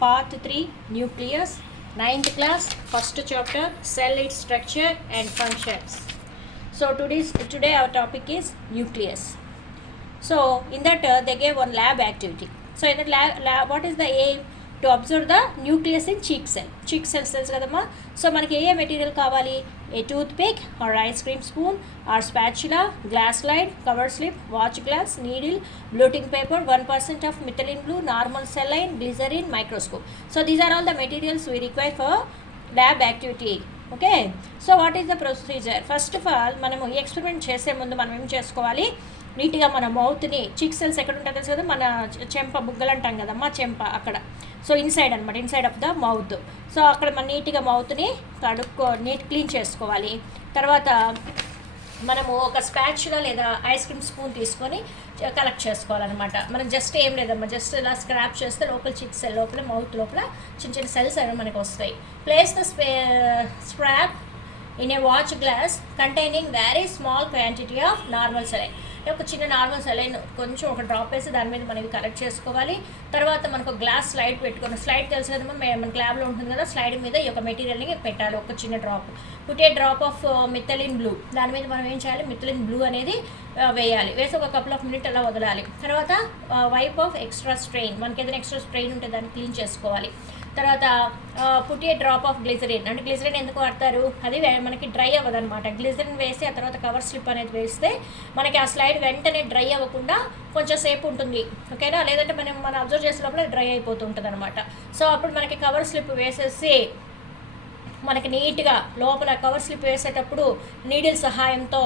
Part 3 Nucleus, 9th class, first chapter, Cell, its structure and functions. So today our topic is nucleus. So in that they gave one lab activity. So in that lab what is the aim? To observe the nucleus in cheek cell. Cheek cells తెలుసు కదమ్మా. So మనకి ఏ material కావాలి? A toothpick or ice cream spoon or spatula, glass slide, cover slip, watch glass, needle, blotting paper, 1% of methylene blue, normal saline, glycerin, microscope. So these are all the materials we require for lab activity. Okay, so what is the procedure? First of all మనము ఈ experiment చేసే ముందు మనం ఏం చేసుకోవాలి? నీట్గా మన మౌత్ని, చీక్ cells ఎక్కడ ఉంటుందో తెలుసు కదా, మన చెంప బుగ్గలు అంటాం కదమ్మా, చెంప అక్కడ. సో ఇన్సైడ్ అనమాట, inside of the mouth. So అక్కడ మన నీట్గా మౌత్ని క్లీన్ చేసుకోవాలి. తర్వాత మనము ఒక స్పాచులా లేదా ఐస్ క్రీమ్ స్పూన్ తీసుకొని కలెక్ట్ చేసుకోవాలన్నమాట. మనం జస్ట్ ఏం లేదమ్మా, జస్ట్ ఇలా స్క్రాప్ చేస్తే లోపల చిక్ సెల్ లోపల మౌత్ లోపల చిన్న చిన్న సెల్స్ అవి మనకు వస్తాయి. Place the scrap in a watch glass containing very small quantity of normal saline. ఒక చిన్న నార్మల్ సెలైన్ కొంచెం ఒక డ్రాప్ వేసి దాని మీద మనకి కలెక్ట్ చేసుకోవాలి. తర్వాత మనకు గ్లాస్ స్లైడ్ పెట్టుకుని, స్లైడ్ తెలుసు కదమ్మా, మన ల్యాబ్లో ఉంటుంది కదా, స్లైడ్ మీద ఈ యొక్క మెటీరియల్ని పెట్టాలి. ఒక చిన్న drop, put a drop of మిథలిన్ blue. దాని మీద మనం ఏం చేయాలి? మిథలిన్ బ్లూ అనేది వేయాలి. వేసి ఒక కపుల్ ఆఫ్ మినిట్ అలా వదలాలి. తర్వాత వైప్ ఆఫ్ ఎక్స్ట్రా స్ట్రెయిన్, మనకి ఏదైనా ఎక్స్ట్రా స్ట్రెయిన్ ఉంటే దాన్ని క్లీన్ చేసుకోవాలి. తర్వాత put a drop of glycerin. అంటే గ్లిజరిన్ ఎందుకు వాడతారు? అది మనకి డ్రై అవ్వదు అనమాట. గ్లిజరిన్ వేసి ఆ తర్వాత కవర్ స్లిప్ అనేది వేస్తే మనకి ఆ స్లైడ్ వెంటనే డ్రై అవ్వకుండా కొంచెం సేపు ఉంటుంది, ఓకేనా? లేదంటే మనం అబ్జర్వ్ చేసే లోపల డ్రై అయిపోతుంటుంది అనమాట. సో అప్పుడు మనకి కవర్ స్లిప్ వేసేసి మనకి నీట్గా లోపల కవర్ స్లిప్ వేసేటప్పుడు నీడిల్ సహాయంతో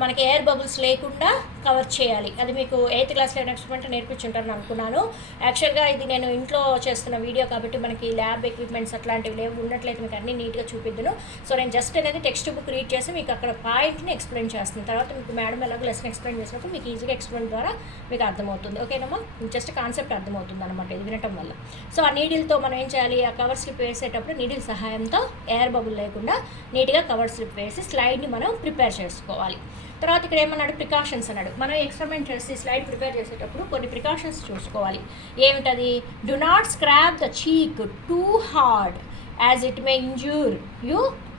మనకి ఎయిర్ బబుల్స్ లేకుండా కవర్ చేయాలి. అది మీకు 8th క్లాస్లో ఎక్స్పెరిమెంట్ నేర్పించుంటారని అనుకున్నాను. యాక్చువల్గా ఇది నేను ఇంట్లో చేస్తున్న వీడియో కాబట్టి మనకి ల్యాబ్ ఎక్విప్మెంట్స్ అట్లాంటివి లేవు, ఉన్నట్లయితే మీకు అన్నీ నీట్గా చూపిద్దును. సో నేను జస్ట్ అనేది టెక్స్ట్ బుక్ రీడ్ చేసి మీకు అక్కడ పాయింట్ని ఎక్స్ప్లెయిన్ చేస్తున్నాను. తర్వాత మీకు మేడం ఎలాగో లెసన్ ఎక్స్ప్లెయిన్ చేసినప్పుడు మీకు ఈజీగా ఎక్స్ప్లెయిన్ ద్వారా మీకు అర్థమవుతుంది, ఓకేనమ్మా? జస్ట్ కాన్సెప్ట్ అర్థమవుతుంది అనమాట ఇది వినటం వల్ల. సో ఆ నీడిల్తో మనం ఏం చేయాలి? ఆ కవర్ స్లిప్ వేసేటప్పుడు నీడిల్ సహాయంతో ఎయిర్ బబుల్ లేకుండా నీట్గా కవర్ స్లిప్ వేసి స్లైడ్ని మనం ప్రిపేర్ చేసుకోవాలి. తర్వాత ఇక్కడ ఏమన్నాడు? ప్రికాషన్స్ అన్నాడు. మనం ఎక్స్పెరిమెంట్ చేసి స్లైడ్ ప్రిపేర్ చేసేటప్పుడు కొన్ని ప్రికాషన్స్ చూసుకోవాలి. ఏమిటది? Do not scrap the చీక్ too hard as it may injure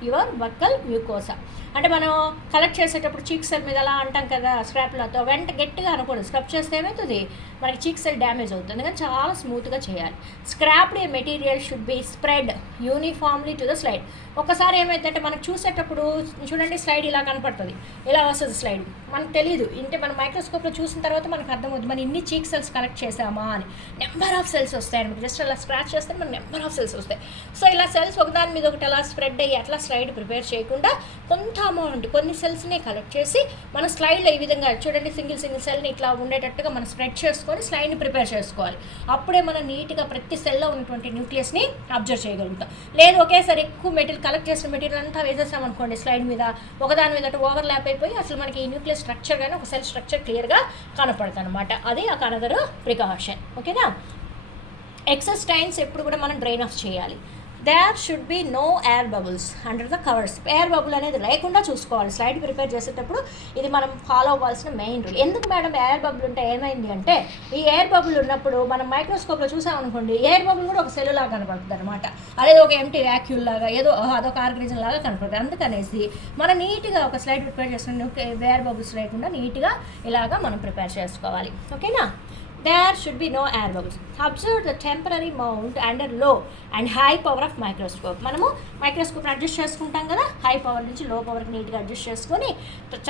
your buccal mucosa. అంటే మనం కలెక్ట్ చేసేటప్పుడు చీక్ సెల్ మీద అలా అంటాం కదా స్క్రాప్లతో, వెంట గట్టిగా అనకూడదు. స్క్రబ్ చేస్తే ఏమవుతుంది? మనకి చీక్ సెల్ డ్యామేజ్ అవుతుంది. కానీ చాలా స్మూత్గా చేయాలి. Scrapped A material should be spread uniformly to the slide. ఒకసారి ఏమైందంటే మనకు చూసేటప్పుడు చూడండి, స్లైడ్ ఇలా కనపడుతుంది, ఇలా వస్తుంది స్లైడ్. మనకు తెలియదు, ఇంటే మనం మైక్రోస్కోప్లో చూసిన తర్వాత మనకు అర్థమవుతుంది మనం ఇన్ని చీక్ సెల్స్ కలెక్ట్ చేసామా అని. నెంబర్ ఆఫ్ సెల్స్ వస్తాయి అనమాట. జస్ట్ అలా స్క్రాచ్ చేస్తే మనకు నెంబర్ ఆఫ్ సెల్స్ వస్తాయి. సో ఇలా సెల్స్ ఒకదాని మీద ఒకటి అలా స్ప్రెడ్ అయ్యి అట్లా స్లైడ్ ప్రిపేర్ చేయకుండా కొంత అమౌంట్ కొన్ని సెల్స్ని కలెక్ట్ చేసి మన స్లైడ్లో ఈ విధంగా చూడండి, సింగిల్ సెల్ని ఇట్లా ఉండేటట్టుగా మనం స్ప్రెడ్ చేసుకొని స్లైడ్ని ప్రిపేర్ చేసుకోవాలి. అప్పుడే మనం నీట్గా ప్రతి సెల్లో ఉన్నటువంటి న్యూక్లియస్ని అబ్జర్వ్ చేయగలుగుతాం. లేదు ఒకేసారి ఎక్కువ మెటీరియల్ కలెక్ట్ చేసిన మెటీరియల్ అంతా వేసేసామనుకోండి స్లైడ్ మీద, ఒకదాని మీద ఓవర్ ల్యాప్ అయిపోయి అసలు మనకి ఈ న్యూక్లియస్ స్ట్రక్చర్ కానీ ఒక సెల్ స్ట్రక్చర్ క్లియర్గా కనపడుతుంది అనమాట. అది ఒక అనదర్ ప్రికాషన్, ఓకేనా? ఎక్సెస్ టైమ్స్ ఎప్పుడు కూడా మనం డ్రైన్ ఆఫ్ చేయాలి. There should be no air bubbles under the covers. Air bubble అనేది లేకుండా చూసుకోవాలి స్లైడ్ ప్రిపేర్ చేసేటప్పుడు. ఇది మనం ఫాలో అవ్వాల్సిన మెయిన్ రూల్. ఎందుకు మేడం ఎయిర్ బబుల్ ఉంటే ఏమైంది అంటే, ఈ ఎయిర్ బబుల్ ఉన్నప్పుడు మనం మైక్రోస్కోప్లో చూసామనుకోండి, ఎయిర్ బబుల్ కూడా ఒక సెల్ లాగా కనపడుతుంది అనమాట. అదే ఒక ఎంటీ వ్యాక్యూల్ లాగా ఏదో అదొక ఆర్గనిజం లాగా కనపడుతుంది. అందుకనేసి మనం నీట్గా ఒక స్లైడ్ ప్రిపేర్ చేసుకుని ఎయిర్ బబుల్స్ లేకుండా నీట్గా ఇలాగా మనం ప్రిపేర్ చేసుకోవాలి, ఓకేనా? There should be no air bubbles. Observe the temporary mount under low and high power of microscope. మనము మైక్రోస్కోప్ అడ్జస్ట్ చేసుకుంటాం కదా, హై పవర్ నుంచి లో పవర్కి నీట్గా అడ్జస్ట్ చేసుకొని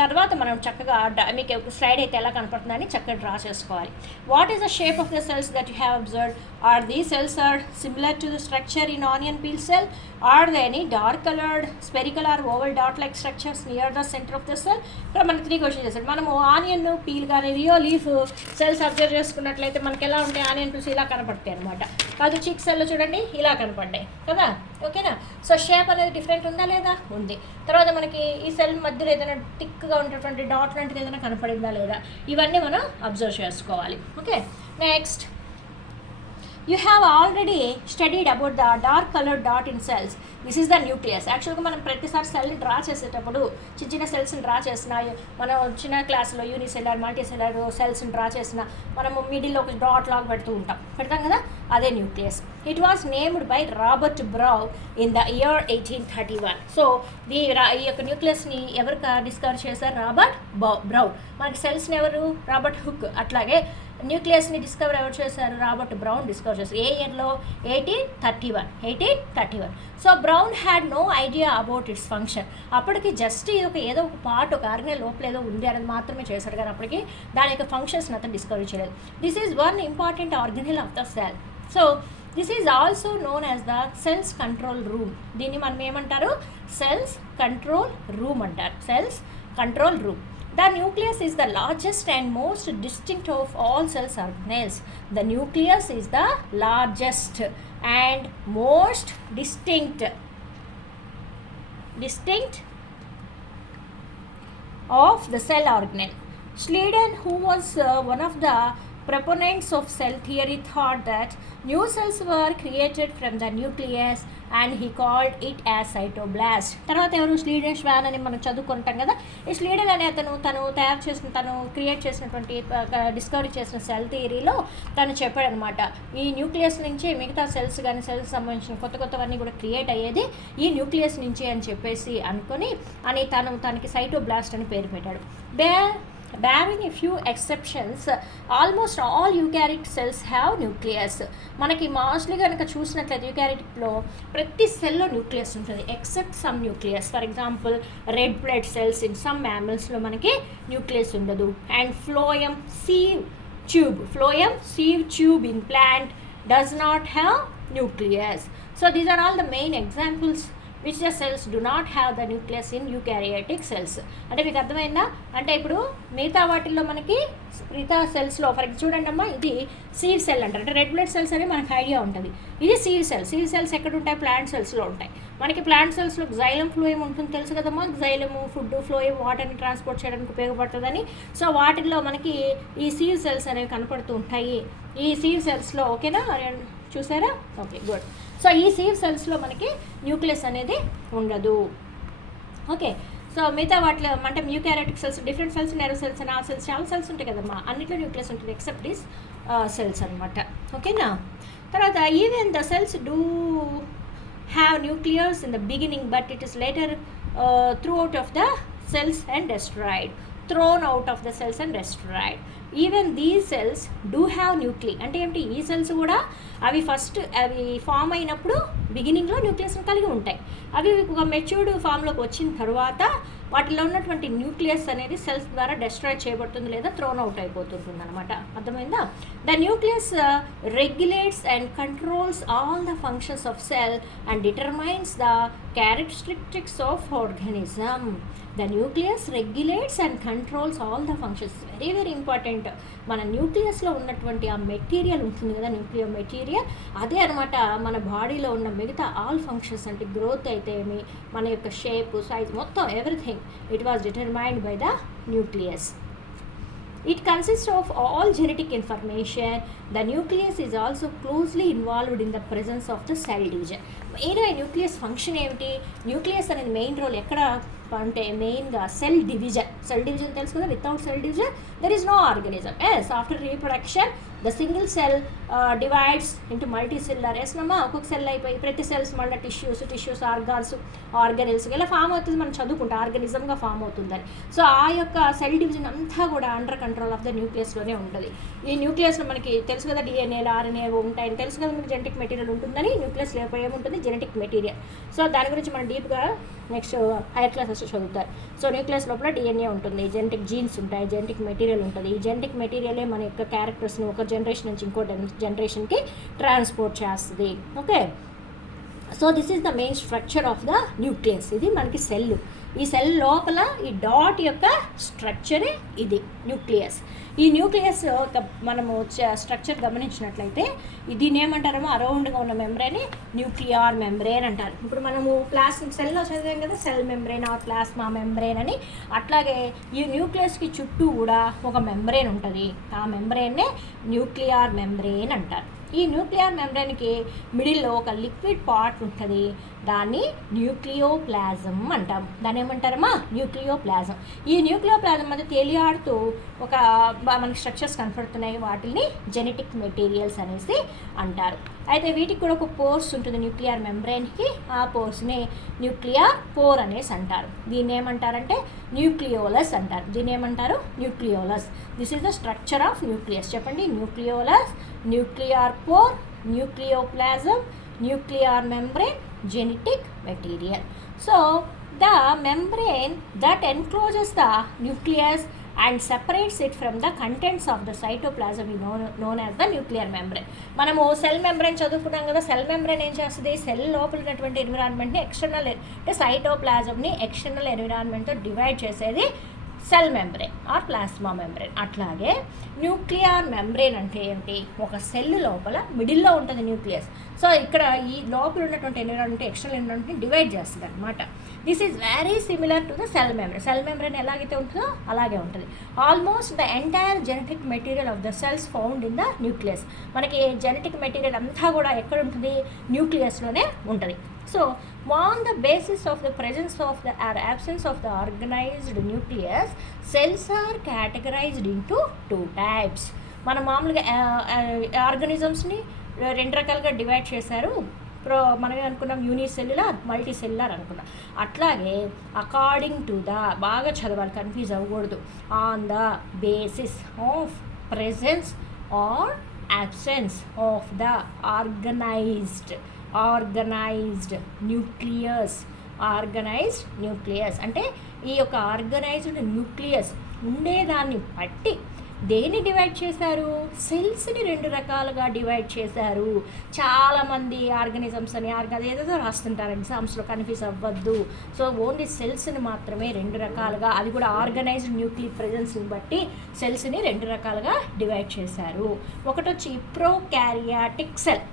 తర్వాత మనం చక్కగా మీకు స్లైడ్ అయితే ఎలా కనపడుతుందని చక్కగా డ్రా చేసుకోవాలి. What is the shape of the cells that you have observed? Are these cells are similar to the structure in onion peel cell? Are they any dark coloured spherical or oval dot like structures near the centre of the cell? ఇక్కడ మనకి 3 question చేశాడు. మనము onion peel కానీ rhoeo leaf cells observe చేసుకున్నట్లయితే మనకి ఎలా ఉంటాయి? Onion peels ఇలా కనపడతాయి అనమాట. కాదు చీక్ సెల్లో చూడండి ఇలా కనపడ్డాయి కదా, ఓకేనా? సో షేప్ అనేది డిఫరెంట్ ఉందా లేదా? ఉంది. తర్వాత మనకి ఈ సెల్ మధ్యలో ఏదైనా థిక్గా ఉండేటువంటి డాట్ లాంటిది ఏదైనా కనపడిందా లేదా? ఇవన్నీ మనం అబ్జర్వ్ చేసుకోవాలి, okay? Next You have already studied about the dark colored dot in cells. This is the nucleus. యాక్చువల్గా మనం ప్రతిసారి సెల్ని డ్రా చేసేటప్పుడు చిన్న చిన్న సెల్స్ని డ్రా చేసిన మనం చిన్న క్లాస్లో యూనిసెల్యులర్ మల్టీసెల్యులర్ సెల్స్ని డ్రా చేసిన మనము మిడిల్లో ఒక డాట్ లాగా పెడతాం కదా, అదే nucleus. It was named by Robert Brown in the year 1831. So ఈ యొక్క న్యూక్లియస్ని ఎవరు డిస్కవర్ చేశారు? Robert Brown. మనకి సెల్స్ని ఎవరు? Robert Hooke. అట్లాగే న్యూక్లియస్ని డిస్కవర్ ఎవరు చేశారు? రాబర్ట్ బ్రౌన్ డిస్కవర్ చేశారు. ఏ ఇయర్లో? 1831. So Brown had no idea about its function. అప్పటికి జస్ట్ ఏదో ఒక పార్ట్, ఒక ఆర్గనల్ లోపల ఏదో ఉంది అనేది మాత్రమే చేశాడు, కానీ అప్పటికి దాని యొక్క ఫంక్షన్స్ని అతను డిస్కవర్ చేయలేదు. This is one important organelle of the cell. So this is also known as the cells control room. దీన్ని మనం ఏమంటారు? సెల్స్ కంట్రోల్ రూమ్ అంటారు. Cells control room. The nucleus is the largest and most distinct of all cell organelles. The nucleus is the largest and most distinct of the cell organelle. Schleiden, who was one of the proponents of cell theory, thought that new cells were created from the nucleus and he called it as cytoblast. తర్వాత ఎవరు? స్లీడెన్ ష్వాన్ అని మనం చదువుకుంటాం కదా. ఈ స్లీడెన్ అనే తను create చేసినటువంటి డిస్కవరీ చేసిన సెల్ థియరీలో తను చెప్పాడనమాట, ఈ న్యూక్లియస్ నుంచి మిగతా సెల్స్ కానీ సెల్స్ సంబంధించిన కొత్తవన్నీ కూడా క్రియేట్ అయ్యేది ఈ న్యూక్లియస్ నుంచి అని చెప్పేసి తనకి సైటోబ్లాస్ట్ అని పేరు పెట్టాడు. Barring a few exceptions, almost all eukaryotic cells have nucleus. మనకి మోస్ట్లీ కనుక చూసినట్లయితే యూకారియోటిక్లో ప్రతి సెల్లో న్యూక్లియస్ ఉంటుంది, except some nucleus. For example red blood cells in some మ్యామల్స్లో మనకి న్యూక్లియస్ ఉండదు. And phloem sieve tube in plant does not have nucleus. So these are all the main examples which the cells do not have the nucleus in eukaryotic cells. అంటే మీకు అర్థమైందా? అంటే ఇప్పుడు మిగతా వాటిల్లో మనకి మిగతా సెల్స్లో చూడండి అమ్మా, ఇది సీవ్ సెల్ అంటారు. అంటే రెడ్ బ్లడ్ సెల్స్ అని మనకు ఐడియా ఉంటుంది. ఇది సీవ్ సెల్స్ ఎక్కడ ఉంటాయి? ప్లాంట్ సెల్స్లో ఉంటాయి. మనకి ప్లాంట్ సెల్స్లో జైలం ఫ్లోయం ఉంటుంది, తెలుసు కదమ్మా. జైలము, ఫుడ్, ఫ్లోయం వాటర్ని ట్రాన్స్పోర్ట్ చేయడానికి ఉపయోగపడుతుందని. సో వాటిల్లో మనకి ఈ సీవ్ సెల్స్ అనేవి కనపడుతూ ఉంటాయి. ఈ సీవ్ సెల్స్లో ఓకేనా, చూసారా? Okay, good. సో ఈ సీవ్ సెల్స్లో మనకి న్యూక్లియస్ అనేది ఉండదు. ఓకే, సో మిగతా వాటిలో అంటే eukaryotic cells, different cells, nerve cells అని, ఆ సెల్స్ చాలా సెల్స్ ఉంటాయి కదమ్మా, అన్నిట్లో న్యూక్లియస్ ఉంటుంది ఎక్సెప్ట్ దీస్ సెల్స్ అనమాట. ఓకేనా? తర్వాత even the cells do have nucleus in the beginning, but it is later through out of the cells and destroyed. Thrown out of the cells and destroyed. Even these cells do have nuclei. అంటే ఏంటి? ఈ cells కూడా అవి form అయినప్పుడు బిగినింగ్లో న్యూక్లియస్ని కలిగి ఉంటాయి. అవి ఒక మెచ్యూర్డ్ ఫామ్లోకి వచ్చిన తర్వాత వాటిలో ఉన్నటువంటి న్యూక్లియస్ అనేది సెల్స్ ద్వారా డెస్ట్రాయ్ చేయబడుతుంది లేదా థ్రోన్ అవుట్ అయిపోతుంటుంది అనమాట. అర్థమైందా? The nucleus regulates and controls all the functions of cell and determines the characteristics of organism. The nucleus regulates and controls all the functions. Very very important. మన న్యూక్లియస్లో ఉన్నటువంటి ఆ material ఉంటుంది కదా, nuclear material, అదే అనమాట మన బాడీలో ఉన్న మిగతా ఆల్ ఫంక్షన్స్. అంటే గ్రోత్ అయితే ఏమి, మన యొక్క షేప్, సైజ్, మొత్తం everything it was determined by the nucleus. It consists of all genetic information. The nucleus is also closely involved in the presence of the cell division. Anyway, nucleus function ఏమిటి? Nucleus అనేది main role ఎక్కడ అంటే మెయిన్గా cell division తెలుసు కదా. Without cell division there is no organism. Yes, after reproduction the single cell divides into multicellular. ఎస్నమ్మా, ఒక్కొక్క cell అయిపోయి ప్రతి సెల్స్ మళ్ళీ టిష్యూస్ ఆర్గనెల్స్ ఇలా ఫామ్ అవుతుంది. మనం చదువుకుంటాం ఆర్గనిజంగా ఫామ్ అవుతుందని. సో ఆ యొక్క సెల్ డివిజన్ అంతా కూడా అండర్ కంట్రోల్ ఆఫ్ ద న్యూక్లియస్లోనే ఉంటుంది. ఈ న్యూక్లియస్లో మనకి తెలుసు కదా డిఎన్ఏలు, ఆర్ఎన్ఏ ఉంటాయని తెలుసు కదా మీకు. జెనెటిక్ మెటీరియల్ ఉంటుందని, న్యూక్లియస్ లేకపోతే ఏముంటుంది? Genetic material. సో దాని గురించి మనం డీప్గా నెక్స్ట్ హైయర్ క్లాసెస్ చదువుతారు. సో న్యూక్లియస్ లోపల డిఎన్ఏ ఉంటుంది, జెనెటిక్ జీన్స్ ఉంటాయి, జెనెటిక్ మెటీరియల్ ఉంటుంది. ఈ జెనెటిక్ మెటీరియలే మన యొక్క క్యారెక్టర్స్ని ఒక జనరేషన్ నుంచి ఇంకో జనరేషన్కి ట్రాన్స్పోర్ట్ చేస్తుంది. Okay, so this is the main structure of the nucleus. ఇది మనకి సెల్. ఈ సెల్ లోపల ఈ డాట్ యొక్క స్ట్రక్చరే ఇది న్యూక్లియస్. ఈ న్యూక్లియస్ మనము స్ట్రక్చర్ గమనించినట్లయితే దీన్ని ఏమంటారేమో అరౌండ్గా ఉన్న మెంబ్రేన్ న్యూక్లియర్ మెంబ్రేన్ అంటారు. ఇప్పుడు మనము సెల్లో చదివాం కదా, cell membrane are plasma membrane అని. అట్లాగే ఈ న్యూక్లియస్కి చుట్టూ కూడా ఒక మెంబ్రేన్ ఉంటుంది. ఆ మెంబ్రేన్నే న్యూక్లియర్ మెంబ్రేన్ అంటారు. ఈ న్యూక్లియర్ మెంబ్రెయిన్కి మిడిల్లో ఒక లిక్విడ్ పార్ట్ ఉంటుంది, దాన్ని న్యూక్లియోప్లాజం అంటాం. దాన్ని ఏమంటారమ్మా? న్యూక్లియోప్లాజం. ఈ న్యూక్లియోప్లాజం మధ్య తేలియాడుతూ ఒక మనకి స్ట్రక్చర్స్ కనపడుతున్నాయి, వాటిని జెనెటిక్ మెటీరియల్స్ అనేసి అంటారు. అయితే వీటికి కూడా ఒక పోర్స్ ఉంటుంది న్యూక్లియర్ మెంబ్రెయిన్కి, ఆ పోర్స్ని న్యూక్లియర్ పోర్ అనేసి అంటారు. దీన్ని ఏమంటారంటే న్యూక్లియోలస్ అంటారు. దీన్ని ఏమంటారు? Nucleolus. This is the structure of nucleus. చెప్పండి, nucleolus, nuclear pore, nucleoplasm, nuclear membrane, genetic material. So the membrane that encloses the nucleus and separates it from the contents of the cytoplasm is known as the nuclear membrane. మనము cell membrane చదువుకున్నాం కదా. Cell membrane ఏం చేస్తుంది? Cell లోపల ఉన్నటువంటి ఎన్విరాన్మెంట్ని external అంటే సైటోప్లాజంని external ఎన్విరాన్మెంట్తో divide చేసేది cell membrane are plasma membrane. అట్లాగే న్యూక్లియర్ మెంబ్రెయిన్ అంటే ఏంటి? ఒక సెల్ లోపల మిడిల్లో ఉంటుంది న్యూక్లియస్. సో ఇక్కడ ఈ లోపల ఉన్నటువంటి ఎన్విరాన్మెంట్ ఎక్స్టర్నల్ ఎన్విరాన్మెంట్ని డివైడ్ చేస్తుంది అనమాట. This is very similar to the cell membrane. Cell membrane ఎలాగైతే ఉంటుందో అలాగే ఉంటుంది. Almost the entire genetic material of the cells found in the nucleus. మనకి జెనెటిక్ మెటీరియల్ అంతా కూడా ఎక్కడ ఉంటుంది? న్యూక్లియస్లోనే ఉంటుంది. So, on the basis of the presence of the or absence of the organized nucleus, cells are categorized into two types. మన మామూలుగా ఆర్గానిజమ్స్ని రెండు రకాలుగా డివైడ్ చేశారు. మనమే అనుకున్నాం యూనిసెల్యులర్, మల్టీ సెల్యులర్ అనుకున్నాం. అట్లాగే అకార్డింగ్ టు ద, బాగా చదవాలి, కన్ఫ్యూజ్ అవ్వకూడదు, on the basis of presence or absence of the organized nucleus అంటే ఈ యొక్క ఆర్గనైజ్డ్ న్యూక్లియస్ ఉండేదాన్ని బట్టి దేన్ని డివైడ్ చేశారు? సెల్స్ని రెండు రకాలుగా డివైడ్ చేశారు. చాలామంది ఆర్గానిజమ్స్ అని ఏదో రాస్తుంటారు ఎగ్జామ్స్లో, కన్ఫ్యూజ్ అవ్వద్దు. సో ఓన్లీ సెల్స్ని మాత్రమే రెండు రకాలుగా, అది కూడా ఆర్గనైజ్డ్ న్యూక్లియర్ ప్రెజెన్స్ని బట్టి సెల్స్ని రెండు రకాలుగా డివైడ్ చేశారు. ఒకటి వచ్చి ప్రోకారియాటిక్ సెల్,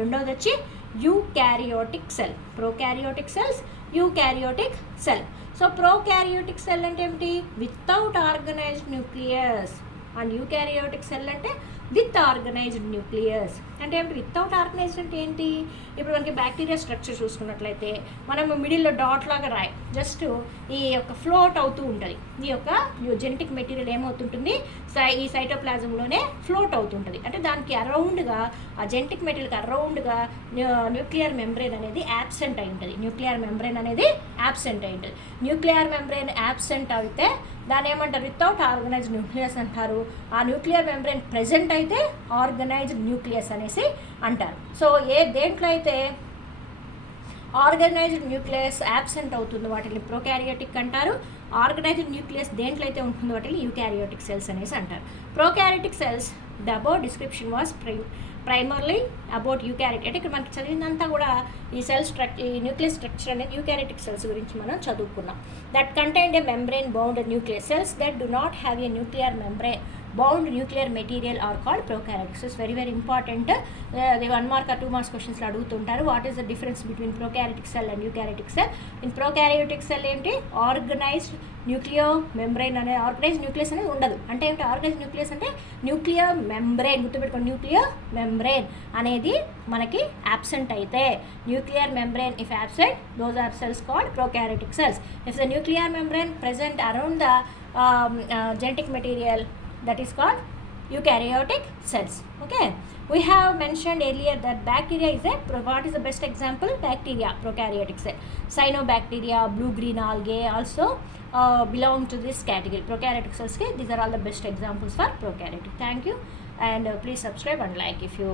రెండోది వచ్చి eukaryotic cell. Prokaryotic cells, eukaryotic cell. So prokaryotic cell అంటే ఏమిటి? Without organised nucleus. And eukaryotic cell అంటే విత్ ఆర్గనైజ్డ్ న్యూక్లియస్. అంటే ఏమిటి? వితౌట్ ఆర్గనైజ్డ్ అంటే ఏంటి? ఇప్పుడు మనకి బ్యాక్టీరియా స్ట్రక్చర్ చూసుకున్నట్లయితే మనం మిడిల్లో డాట్ లాగా రాయి, జస్ట్ ఈ యొక్క ఫ్లోట్ అవుతూ ఉంటుంది. ఈ యొక్క జెనెటిక్ మెటీరియల్ ఏమవుతుంటుంది? ఈ సైటోప్లాజంలోనే ఫ్లోట్ అవుతుంటుంది. అంటే దానికి అరౌండ్గా, ఆ జెనెటిక్ మెటీరియల్కి అరౌండ్గా న్యూక్లియర్ మెంబ్రెయిన్ అనేది యాబ్సెంట్ అయి ఉంటుంది. న్యూక్లియర్ మెంబ్రెయిన్ యాబ్సెంట్ అయితే దాన్ని ఏమంటారు? వితౌట్ ఆర్గనైజ్డ్ న్యూక్లియస్ అంటారు. ఆ న్యూక్లియర్ మెంబ్రెయిన్ ప్రెజెంట్ అయితే ఆర్గనైజ్డ్ న్యూక్లియస్ అనేసి అంటారు. సో దేంట్లో అయితే ఆర్గనైజ్డ్ న్యూక్లియస్ యాబ్సెంట్ అవుతుందో వాటిని ప్రోకారియోటిక్ అంటారు. ఆర్గనైజ్డ్ న్యూక్లియస్ దేంట్లో అయితే ఉంటుందో వాటిని యూకారియోటిక్ సెల్స్ అనేసి అంటారు. Prokaryotic cells the about description was primarily about eukaryotic. అంటే ఇక్కడ మనకి చదివిందంతా కూడా ఈ న్యూక్లియస్ స్ట్రక్చర్ అనేది యూకారియోటిక్ సెల్స్ గురించి మనం చదువుకున్నాం. That contained A membrane bound nucleus. Cells that do not have a nuclear membrane bound nuclear material are called prokaryotes. It's very important. The 1 mark or 2 marks questions lo adugutuntaru. What is the difference between prokaryotic cell and eukaryotic cell? In prokaryotic cell enti organized nuclear membrane ane organized nucleus ane undadu. Ante enti organized nucleus ante nuclear membrane gurtupettukondi. nuclear membrane anedi manaki absent aithe, nuclear membrane if absent, those are cells called prokaryotic cells. If the nuclear membrane present around the genetic material, that is called eukaryotic cells. Okay, we have mentioned earlier that bacteria is what is the best example? Bacteria, prokaryotic cell. Cyanobacteria, blue green algae also belong to this category, prokaryotic cells. These are all the best examples for prokaryotic. Thank you, and please subscribe and like if you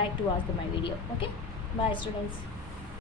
like to watch my video. Okay, bye students.